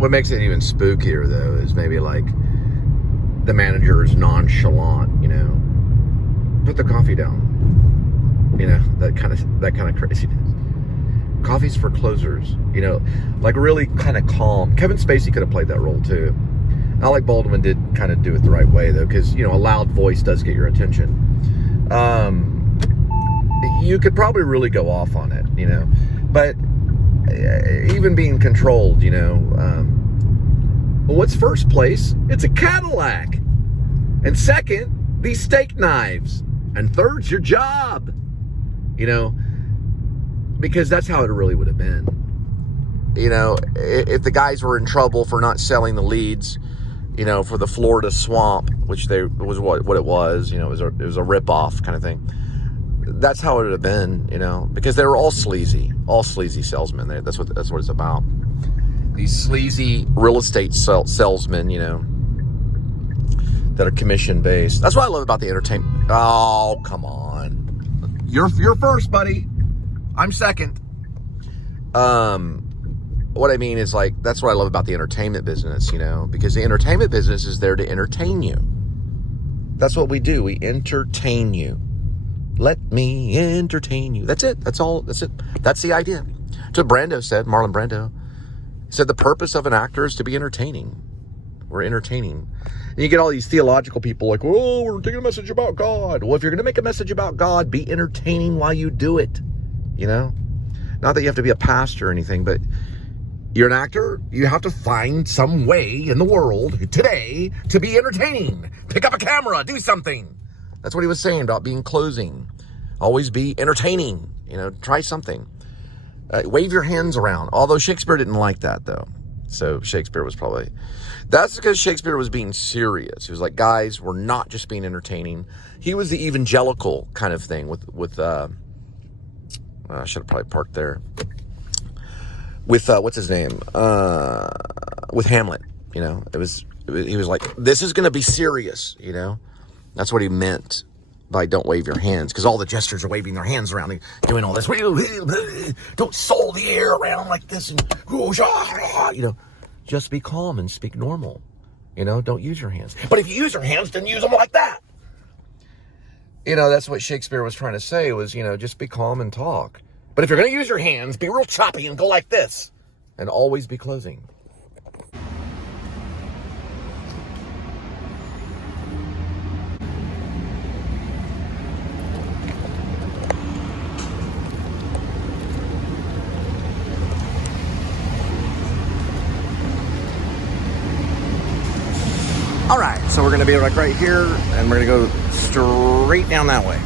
What makes it even spookier, though, is maybe like the manager is nonchalant, you know. Put the coffee down. You know, that kind of craziness. Coffee's for closers, you know, like really kind of calm. Kevin Spacey could have played that role too. Alec Baldwin did kind of do it the right way though, because, you know, a loud voice does get your attention. You could probably really go off on it, you know, but even being controlled, you know, well, what's first place? It's a Cadillac. And second, these steak knives. And third's your job, you know, because that's how it really would have been. You know, if the guys were in trouble for not selling the leads, you know, for the Florida swamp, which was what it was, you know, it was a rip-off kind of thing. That's how it would have been, you know, because they were all sleazy salesmen. That's what it's about. These sleazy real estate salesmen, you know, that are commission based. That's what I love about the entertainment. Oh, come on, you're first, buddy. I'm second. What I mean is, like, that's what I love about the entertainment business, you know, because the entertainment business is there to entertain you. That's what we do. We entertain you. Let me entertain you. That's it. That's all. That's it. That's the idea. That's what Brando said, Marlon Brando. He said the purpose of an actor is to be entertaining. We're entertaining. And you get all these theological people like, oh, we're taking a message about God. Well, if you're going to make a message about God, be entertaining while you do it. You know? Not that you have to be a pastor or anything, but you're an actor. You have to find some way in the world today to be entertaining. Pick up a camera. Do something. That's what he was saying about being closing. Always be entertaining. You know, try something. Wave your hands around. Although Shakespeare didn't like that, though. So Shakespeare was probably... That's because Shakespeare was being serious. He was like, guys, we're not just being entertaining. He was the evangelical kind of thing with I should have probably parked there. With, what's his name? With Hamlet, you know. He was like, this is going to be serious, you know. That's what he meant by don't wave your hands, because all the jesters are waving their hands around and doing all this. Don't soul the air around like this and, you know, just be calm and speak normal. You know, don't use your hands. But if you use your hands, then use them like that. You know, that's what Shakespeare was trying to say was, you know, just be calm and talk. But if you're going to use your hands, be real choppy and go like this. And always be closing. All right, so we're going to be like right here, and we're going to go straight down that way.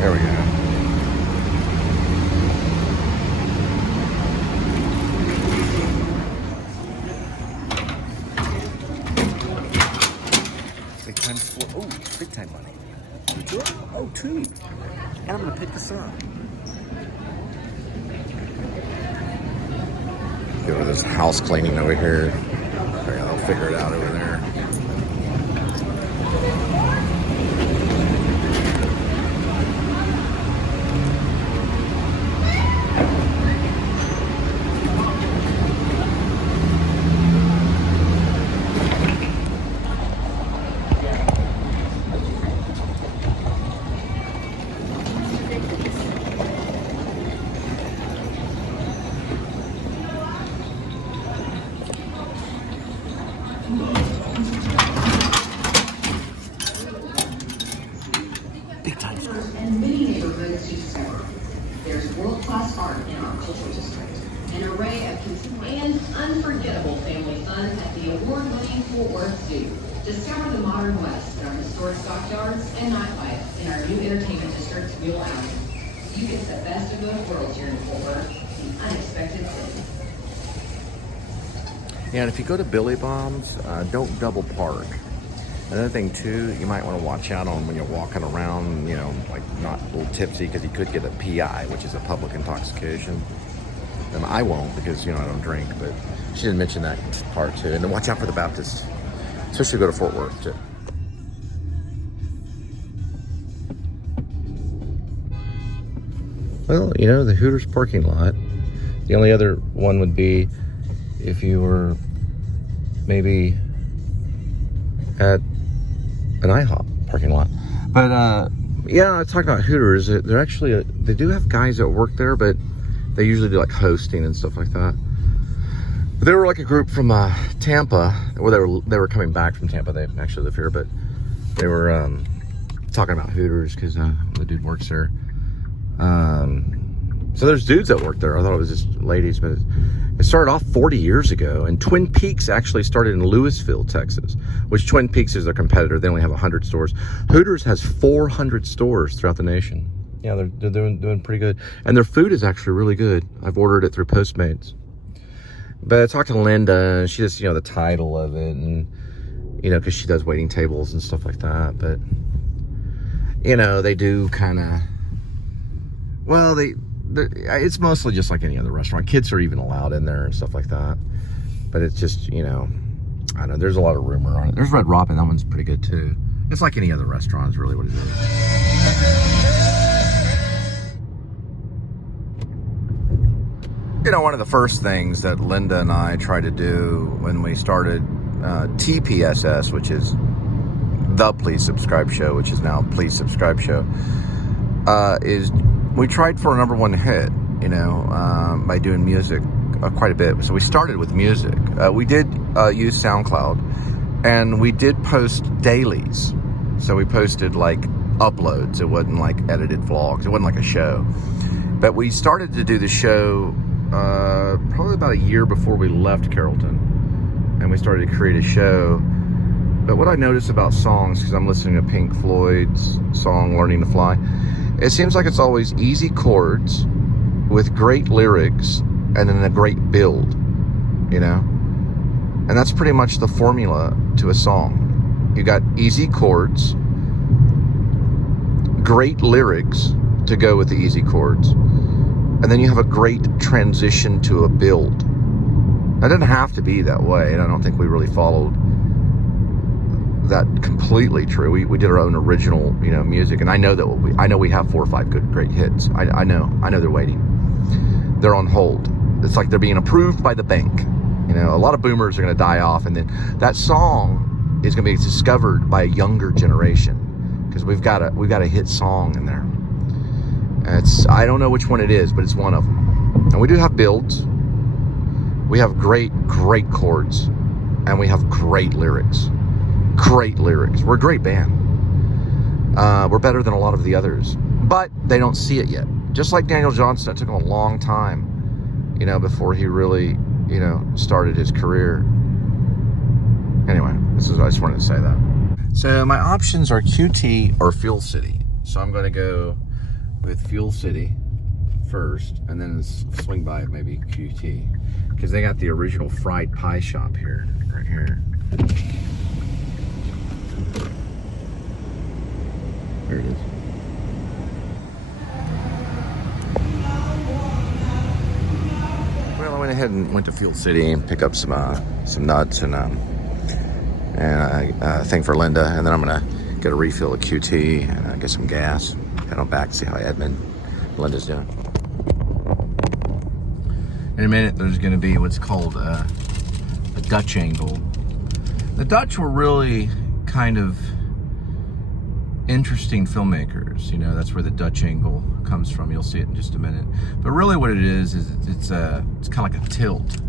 There we go. Big time sport. Oh, big time money. Oh, two. And I'm going to pick this up. Go to this house cleaning over here. I'll figure it out over there. Big time school. And many neighborhoods to discover. There's world-class art in our cultural district, an array of and unforgettable family fun at the award-winning Fort Worth Zoo. Discover the modern West in our historic stockyards and nightlife in our new entertainment district, Mule Alley. You get the best of both worlds here in Fort Worth, the unexpected city. Yeah, and if you go to Billy Bob's, don't double park. Another thing too, you might want to watch out on when you're walking around, you know, like not a little tipsy, because you could get a PI, which is a public intoxication. And I won't, because, you know, I don't drink, but she didn't mention that part too. And then watch out for the Baptists, especially go to Fort Worth too. Well, you know, the Hooters parking lot. The only other one would be if you were maybe at an IHOP parking lot. But yeah, I talked about Hooters. They're actually they do have guys that work there, but they usually do like hosting and stuff like that. But they were like a group from Tampa, or they were coming back from Tampa. They actually live here, but they were talking about Hooters because the dude works there. So there's dudes that work there. I thought it was just ladies, but it started off 40 years ago. And Twin Peaks actually started in Lewisville, Texas, which Twin Peaks is their competitor. They only have 100 stores. Hooters has 400 stores throughout the nation. Yeah, they're doing pretty good. And their food is actually really good. I've ordered it through Postmates. But I talked to Linda, and she just, you know, the title of it, and, you know, because she does waiting tables and stuff like that. But, you know, they do kind of, well, it's mostly just like any other restaurant. Kids are even allowed in there and stuff like that. But it's just, you know, I don't know, there's a lot of rumor on it. There's Red Robin, that one's pretty good too. It's like any other restaurant is really what it is. You know, one of the first things that Linda and I tried to do when we started p.s.s, which is the Please Subscribe Show, which is now Please Subscribe Show, is we tried for a #1 hit, you know, by doing music quite a bit. So we started with music. We did use SoundCloud, and we did post dailies. So we posted like uploads. It wasn't like edited vlogs. It wasn't like a show. But we started to do the show probably about a year before we left Carrollton, and we started to create a show. But what I noticed about songs, because I'm listening to Pink Floyd's song Learning to Fly, it seems like it's always easy chords with great lyrics and then a great build, you know? And that's pretty much the formula to a song. You got easy chords, great lyrics to go with the easy chords, and then you have a great transition to a build. That didn't have to be that way, and I don't think we really followed that completely true. We did our own original, you know, music, and I know that we have 4 or 5 great hits. I know they're waiting. They're on hold. It's like they're being approved by the bank. You know, a lot of boomers are going to die off, and then that song is going to be discovered by a younger generation because we've got a hit song in there. I don't know which one it is, but it's one of them. And we do have builds. We have great chords, and we have great lyrics. Great lyrics. We're a great band. We're better than a lot of the others, but they don't see it yet. Just like Daniel Johnston, it took him a long time, you know, before he really, you know, started his career. Anyway, I just wanted to say that. So my options are QT or Fuel City. So I'm going to go with Fuel City first, and then swing by maybe QT, because they got the original fried pie shop here, right here. There it is. Well, I went ahead and went to Fuel City and picked up some nuts and a thing for Linda, and then I'm gonna get a refill of QT and get some gas. Head on back to see how Linda's doing. In a minute, there's gonna be what's called a Dutch angle. The Dutch were really kind of interesting filmmakers, you know. That's where the Dutch angle comes from. You'll see it in just a minute. But really what it is it's kind of like a tilt.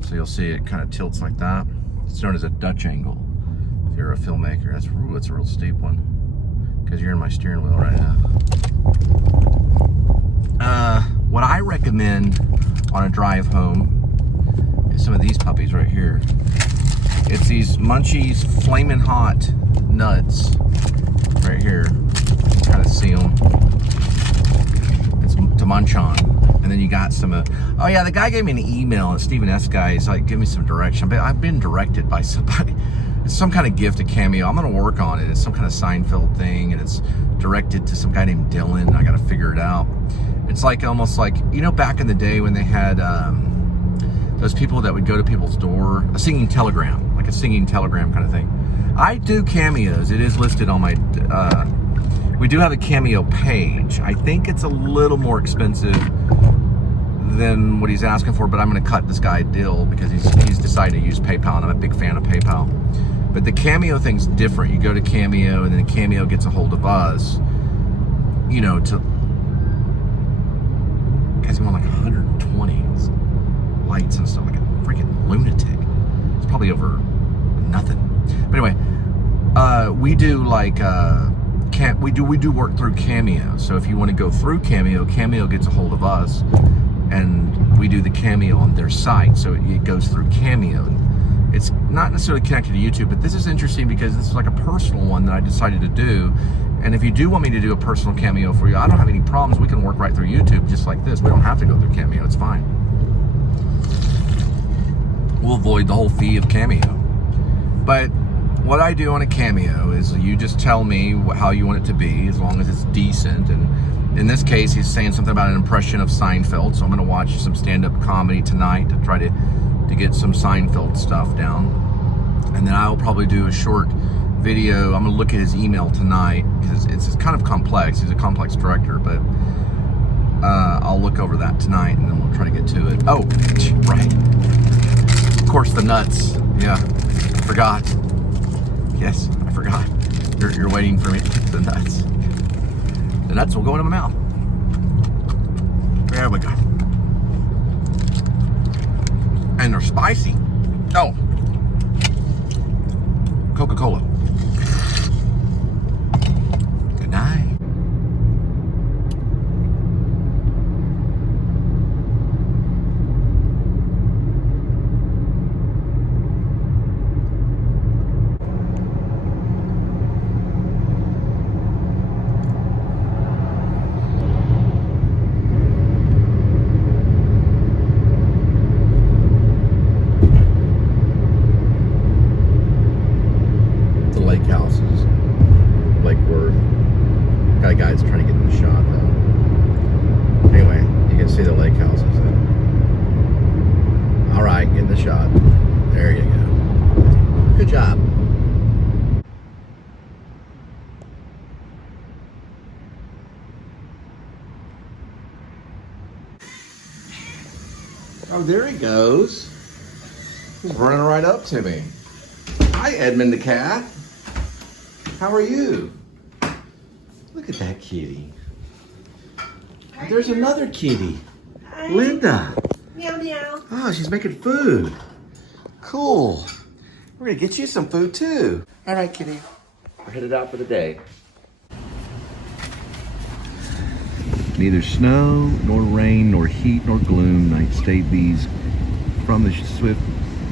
So you'll see it kind of tilts like that. It's known as a Dutch angle. If you're a filmmaker, that's a real steep one, because you're in my steering wheel right now. What I recommend on a drive home is some of these puppies right here. It's these Munchies Flamin' Hot nuts right here. Kind of see them. It's to munch on. And then you got some oh yeah, the guy gave me an email, and Stephen S. guy is like, give me some direction. But I've been directed by somebody. It's some kind of gift, a cameo. I'm gonna work on it. It's some kind of Seinfeld thing, and it's directed to some guy named Dylan. I gotta figure it out. It's like almost like, you know, back in the day when they had those people that would go to people's door, a singing telegram, like a singing telegram kind of thing. I do cameos. It is listed on my We do have a Cameo page. I think it's a little more expensive than what he's asking for, but I'm going to cut this guy a deal because he's decided to use PayPal, and I'm a big fan of PayPal. But the Cameo thing's different. You go to Cameo, and then Cameo gets a hold of us, you know, to... Guys, he won like 120 lights and stuff, like a freaking lunatic. It's probably over nothing. But anyway, we do like we do work through Cameo. So if you want to go through Cameo, Cameo gets a hold of us, and we do the Cameo on their site. So it goes through Cameo. It's not necessarily connected to YouTube, but this is interesting because this is like a personal one that I decided to do. And if you do want me to do a personal Cameo for you, I don't have any problems. We can work right through YouTube just like this. We don't have to go through Cameo. It's fine. We'll avoid the whole fee of Cameo. But what I do on a Cameo is you just tell me how you want it to be, as long as it's decent. And in this case, he's saying something about an impression of Seinfeld, so I'm going to watch some stand-up comedy tonight to try to get some Seinfeld stuff down. And then I'll probably do a short video. I'm going to look at his email tonight because it's kind of complex. He's a complex director, but I'll look over that tonight, and then we'll try to get to it. Oh, right. Of course, the nuts. Yeah, I forgot. Yes, I forgot. You're waiting for me to get the nuts. The nuts will go into my mouth. There we go. And they're spicy. Oh, Coca-Cola. Good night. Lake houses, Lake Worth. Got a guy that's trying to get in the shot though. Anyway, you can see the lake houses there. All right, get in the shot. There you go. Good job. Oh, there he goes. He's running right up to me. Hi, Edmund the cat. How are you? Look at that kitty. Hi, There's dear. another kitty. Hi. Linda. Meow meow. Oh, she's making food. Cool. We're gonna get you some food too. All right, kitty. We're headed out for the day. Neither snow, nor rain, nor heat, nor gloom might stave these from the swift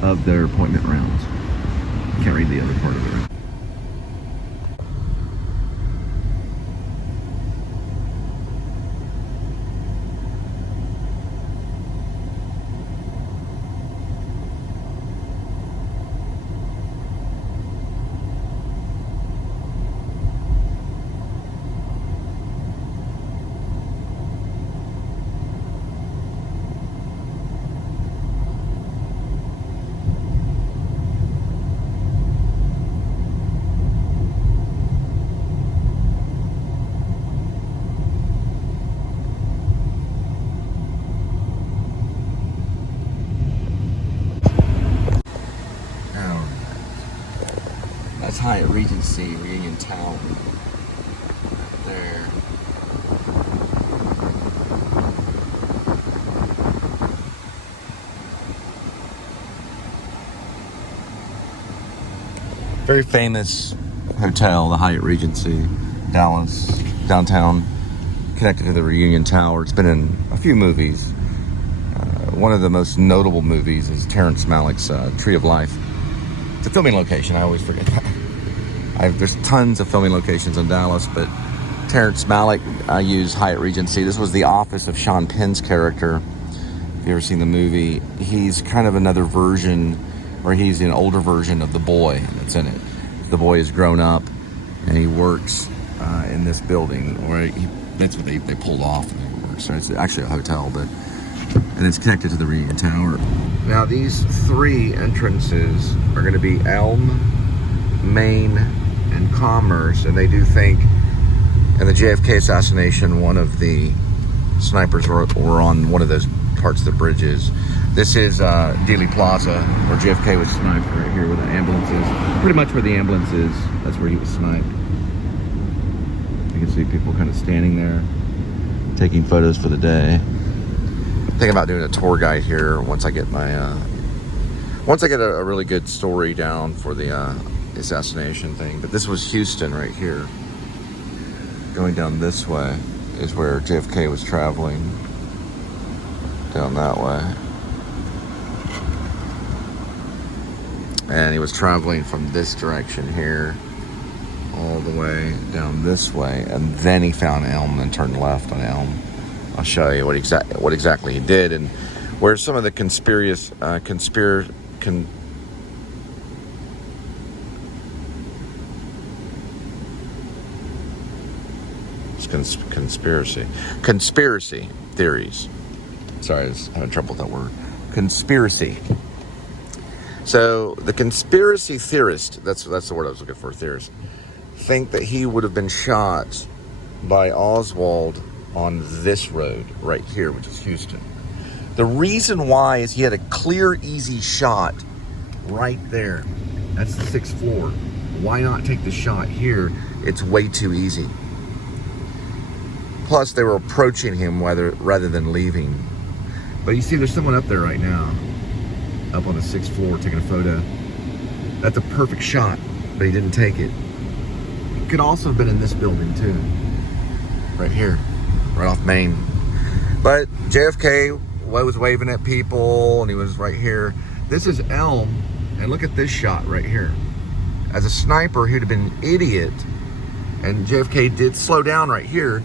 of their appointment rounds. Can't read the other part of it. That's Hyatt Regency, Reunion Tower. Right there. Very famous hotel, the Hyatt Regency, Dallas, downtown, connected to the Reunion Tower. It's been in a few movies. One of the most notable movies is Terrence Malick's Tree of Life. It's a filming location, I always forget that. There's tons of filming locations in Dallas, but Terrence Malick, I use Hyatt Regency. This was the office of Sean Penn's character. If you've ever seen the movie, he's kind of another version, or he's an older version of the boy that's in it. The boy has grown up, and he works in this building, or that's what they pulled off. So it's actually a hotel, but and it's connected to the Reunion Tower. Now these three entrances are going to be Elm, Main, and Commerce, and they do think And the JFK assassination, one of the snipers were on one of those parts of the bridges. This is Dealey Plaza, where JFK was sniped, right here where the ambulance is. Pretty much where the ambulance is, that's where he was sniped. You can see people kind of standing there, taking photos for the day. I'm thinking about doing a tour guide here once I get my, once I get a really good story down for the assassination thing. But this was Houston right here. Going down this way is where JFK was traveling. Down that way. And he was traveling from this direction here all the way down this way, and then he found Elm and turned left on Elm. I'll show you what exactly he did and where some of the conspiracy theories. Sorry, I was having trouble with that word. Conspiracy. So the conspiracy theorist, that's the word I was looking for, theorist, think that he would have been shot by Oswald on this road right here, which is Houston. The reason why is he had a clear, easy shot right there. That's the 6th floor. Why not take the shot here? It's way too easy. Plus, they were approaching him rather than leaving. But you see, there's someone up there right now, up on the 6th floor, taking a photo. That's a perfect shot, but he didn't take it. It could also have been in this building too, right here, right off Main. But JFK was waving at people, and he was right here. This is Elm, and look at this shot right here. As a sniper, he'd have been an idiot, and JFK did slow down right here,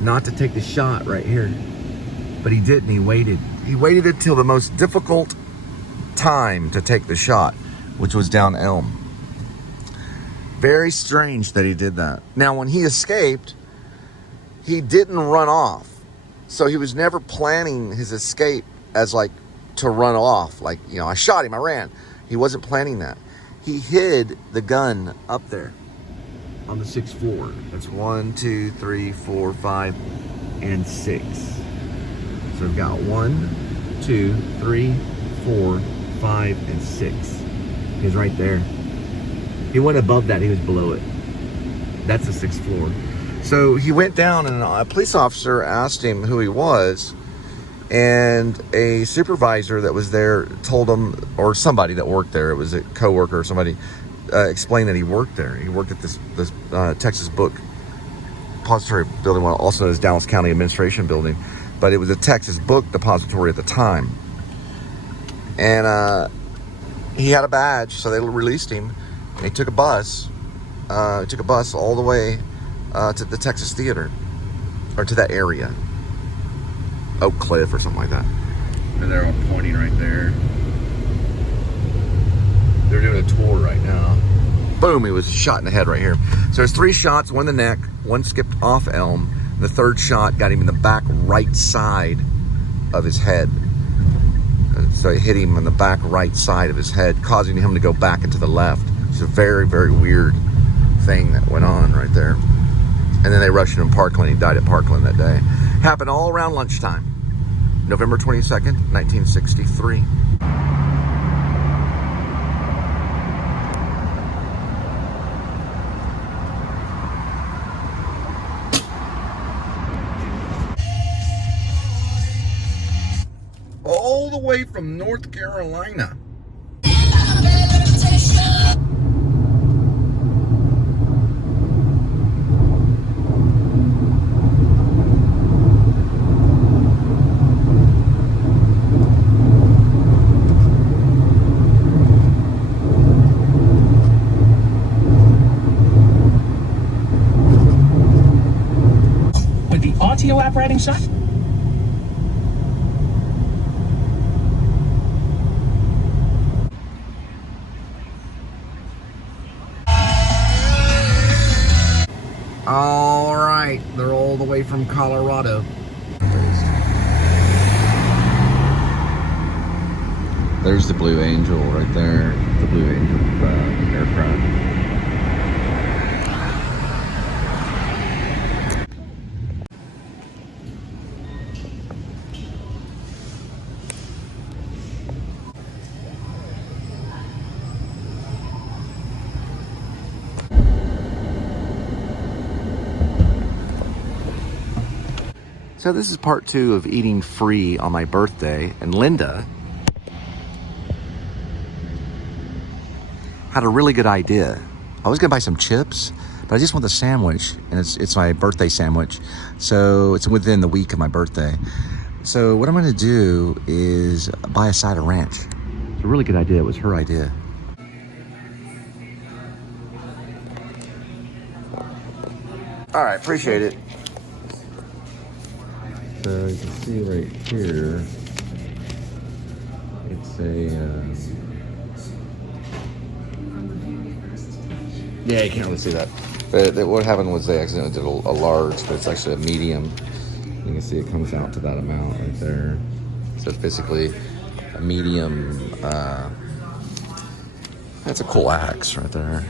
not to take the shot right here. But he didn't, he waited. He waited until the most difficult time to take the shot, which was down Elm. Very strange that he did that. Now, when he escaped, he didn't run off. So he was never planning his escape as like to run off. Like, you know, I shot him, I ran. He wasn't planning that. He hid the gun up there on the 6th floor. That's 1, 2, 3, 4, 5, and 6. So we've got 1, 2, 3, 4, 5, and 6. He's right there. He went above that, he was below it. That's the 6th floor. So he went down, and a police officer asked him who he was, and a supervisor that was there told him, or somebody that worked there, it was a coworker or somebody, explained that he worked there. He worked at this Texas Book Depository building, well, also known as Dallas County Administration Building, but it was a Texas Book Depository at the time. And he had a badge, so they released him, and he took a bus. He took a bus all the way to the Texas Theater, or to that area, Oak Cliff or something like that. And they're all pointing right there. They're doing a tour right now. Boom, he was shot in the head right here. So there's 3 shots, one in the neck, one skipped off Elm. The 3rd shot got him in the back right side of his head. So it hit him on the back right side of his head, causing him to go back into the left. It's a very, very weird thing that went on right there. And then they rushed him in Parkland. He died at Parkland that day. Happened all around lunchtime, November 22nd, 1963. All the way from North Carolina. With the audio operating shot? All right, they're all the way from Colorado. There's the Blue Angel right there. The Blue Angel aircraft. So this is part 2 of eating free on my birthday, and Linda had a really good idea. I was gonna buy some chips, but I just want the sandwich, and it's my birthday sandwich, so it's within the week of my birthday. So what I'm gonna do is buy a side of ranch. It's a really good idea. It was her idea. All right, appreciate it. So you can see right here, it's a, yeah, you can't really see that. But what happened was they accidentally did a large, but it's actually a medium. You can see it comes out to that amount right there. So it's basically a medium, that's a cool axe right there.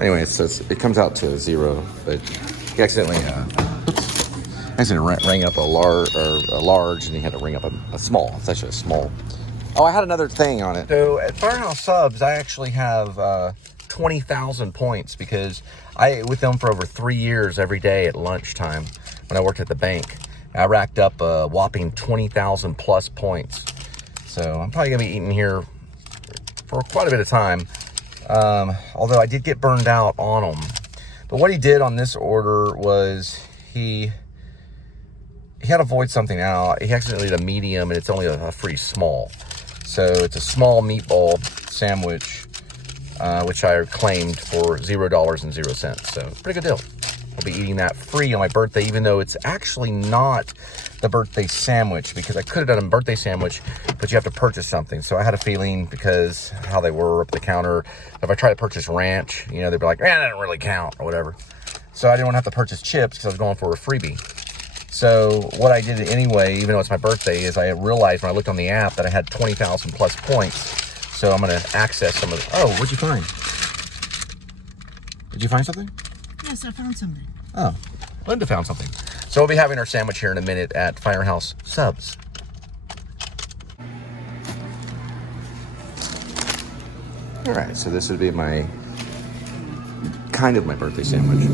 Anyway, so it comes out to 0, but he accidentally rang up a large, and he had to ring up a small. It's actually a small. Oh, I had another thing on it. So at Firehouse Subs, I actually have 20,000 points because I ate with them for over 3 years every day at lunchtime when I worked at the bank. I racked up a whopping 20,000 plus points. So I'm probably gonna be eating here for quite a bit of time. Although I did get burned out on them. But what he did on this order was he had to void something out. He accidentally did a medium, and it's only a free small. So it's a small meatball sandwich, which I claimed for $0.00. So pretty good deal. I'll be eating that free on my birthday, even though it's actually not the birthday sandwich, because I could have done a birthday sandwich, but you have to purchase something. So I had a feeling, because how they were up the counter, if I try to purchase ranch, you know, they'd be like, that doesn't really count or whatever. So I didn't want to have to purchase chips because I was going for a freebie. So what I did anyway, even though it's my birthday, is I realized when I looked on the app that I had 20,000 plus points. So I'm going to access some of the, oh, what'd you find? Did you find something? Yes, I found something. Oh, Linda found something. So we'll be having our sandwich here in a minute at Firehouse Subs. All right, so this would be my birthday sandwich.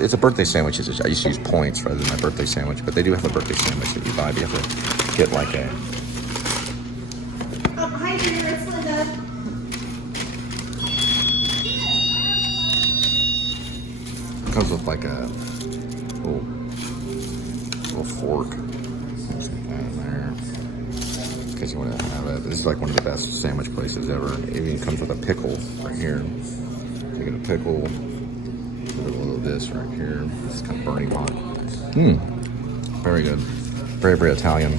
It's a birthday sandwich. I used to use points rather than my birthday sandwich, but they do have a birthday sandwich that you buy. But you have to get like a. Oh, hi dear, it's Linda. It comes with like a little fork. Just put that in there. In case you want to have it. This is like one of the best sandwich places ever. It even comes with a pickle right here. You get a pickle. A little of this right here. This is kind of burning hot. Very good. Very, very Italian.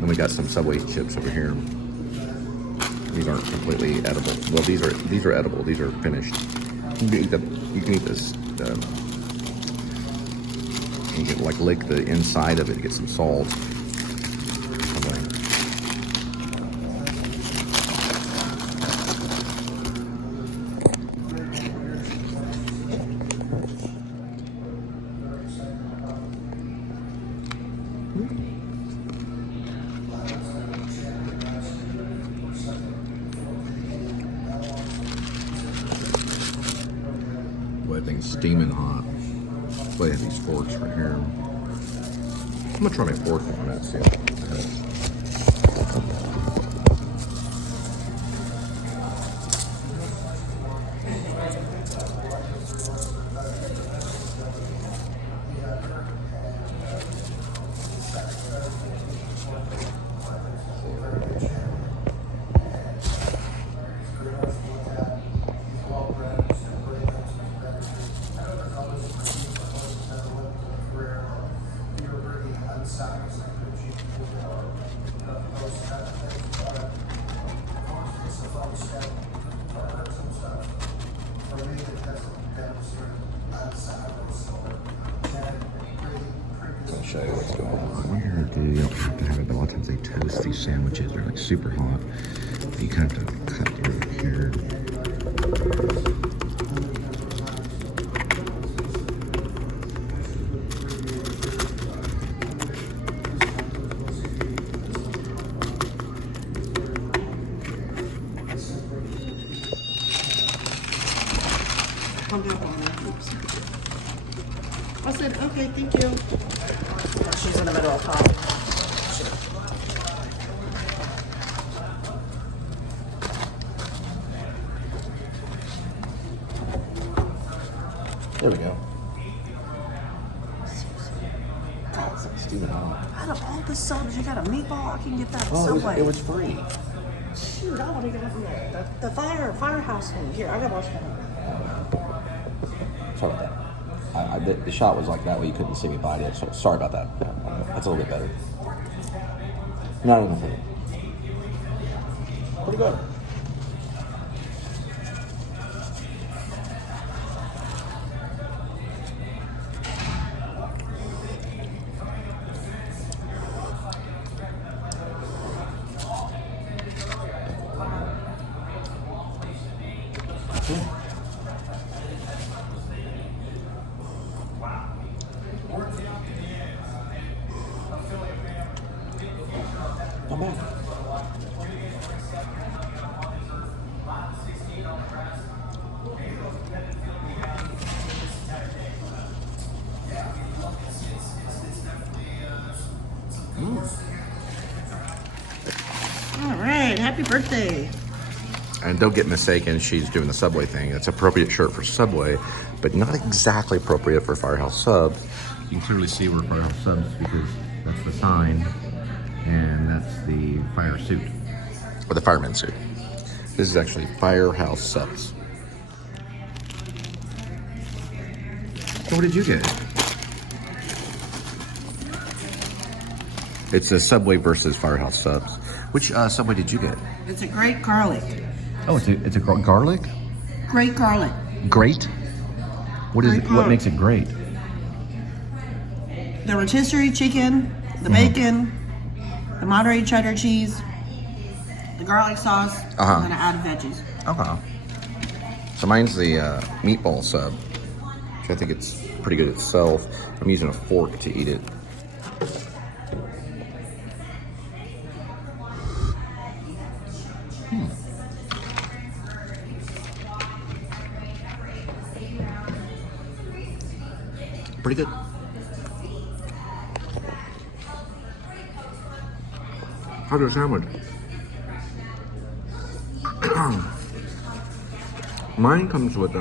Then we got some Subway chips over here. These aren't completely edible. Well, these are edible. These are finished. You can eat this. You can like lick the inside of it to get some salt. Boy, that thing's steaming hot. Boy, I have these forks right here. I'm gonna try my fork on it, see how it is. I'll show you what's going on here. You don't have to have it, but a lot of times they toast these sandwiches. They're like super hot. You kind of have to cut through here. hung up on her. Oops. I said, okay, thank you. And she's in the middle of talking. There we go. Out of all the subs, you got a meatball? I can get that Well, Subway. it was free. Shoot, I want to get the Firehouse one. Here, I got to watch that. Sorry about that. The shot was like that way you couldn't see me bite it. So sorry about that. That's a little bit better. Not enough of it. Pretty good. Not bad. All right, happy birthday. And don't get mistaken, she's doing the Subway thing. It's appropriate shirt for Subway, but not exactly appropriate for Firehouse Subs. You can clearly see we're Firehouse Subs because that's the sign, and that's the fire suit, or the fireman suit. This is actually Firehouse Subs. So what did you get? It's a Subway versus Firehouse Subs. Which Subway did you get? It's a great garlic. Oh, it's a garlic? Great garlic. Great? What is Great it? What garlic. makes it great? The rotisserie chicken, the bacon, the Monterey cheddar cheese, the garlic sauce, and then I added veggies. Okay. So mine's the meatball sub, which I think it's pretty good itself. I'm using a fork to eat it. Pretty good. How do a sandwich? Mine comes with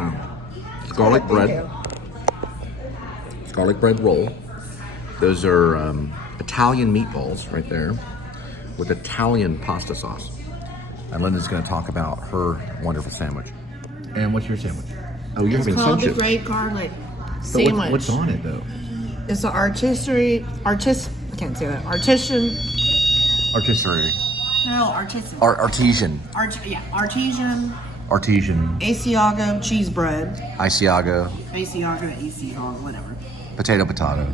garlic bread. It's garlic bread roll. Those are Italian meatballs right there with Italian pasta sauce. And Linda's going to talk about her wonderful sandwich. And what's your sandwich? Oh, you're having some shit. Great garlic But sandwich. what's on it though? It's an I can't say that. Artisan. Artisanry. No, artisan. Artesian. Artesian. Artesian. Asiago cheese bread. Asiago. Asiago, whatever. Potato.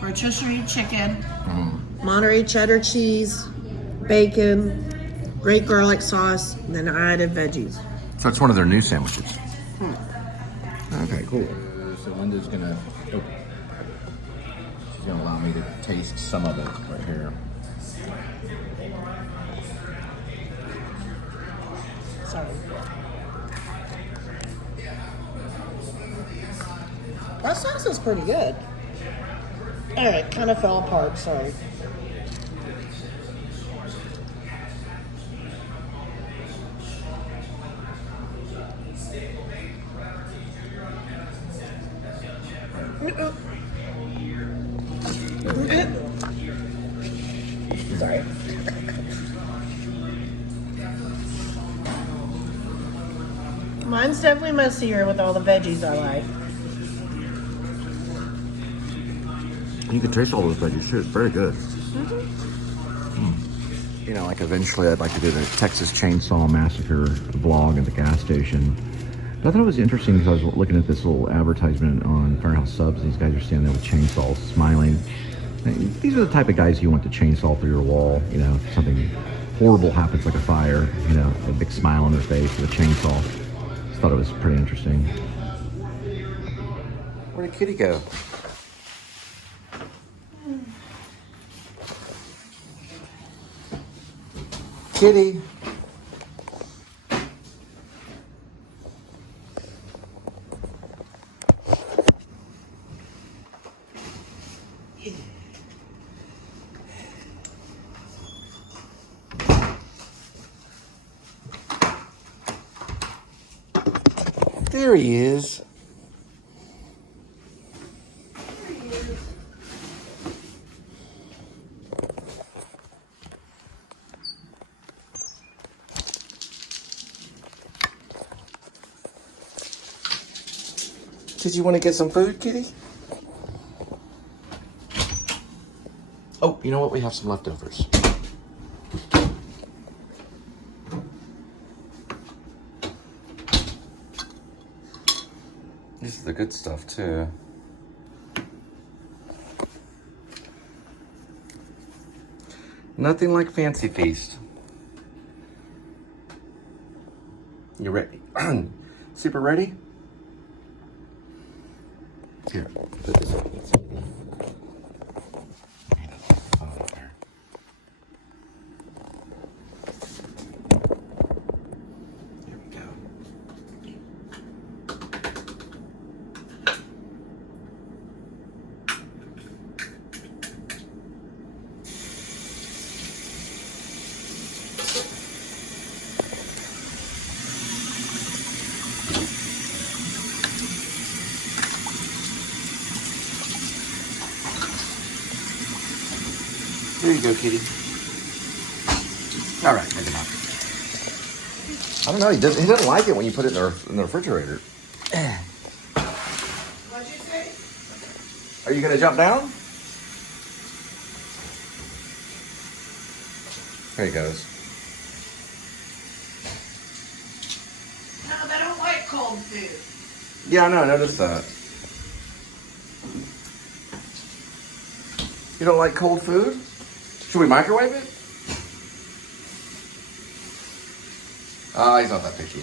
Rotisserie chicken. Monterey cheddar cheese. Bacon. Great garlic sauce. And then I added veggies. So it's one of their new sandwiches. Okay, cool. So Linda's gonna, she's gonna allow me to taste some of it right here. Sorry. That sauce is pretty good. All right, kind of fell apart. Sorry. Sorry. Mine's definitely messier with all the veggies I like. You can taste all those veggies too. It's very good. You know, like eventually I'd like to do the Texas Chainsaw Massacre vlog at the gas station. But I thought it was interesting because I was looking at this little advertisement on Firehouse Subs. These guys are standing there with chainsaws, smiling. These are the type of guys you want to chainsaw through your wall. You know, if something horrible happens like a fire, you know, a big smile on their face with a chainsaw. Just thought it was pretty interesting. Where did Kitty go? Kitty. There he is. Did you want to get some food, kitty? Oh, you know what? We have some leftovers. This is the good stuff, too. Nothing like Fancy Feast. You ready? Super ready? Here, put this up. Here we go. There you go, kitty. All right, maybe not. I don't know. He doesn't like it when you put it in the refrigerator. What'd you say? Are you gonna jump down? There he goes. No, they don't like cold food. Yeah, I know. I noticed that. You don't like cold food? Should we microwave it? He's not that picky.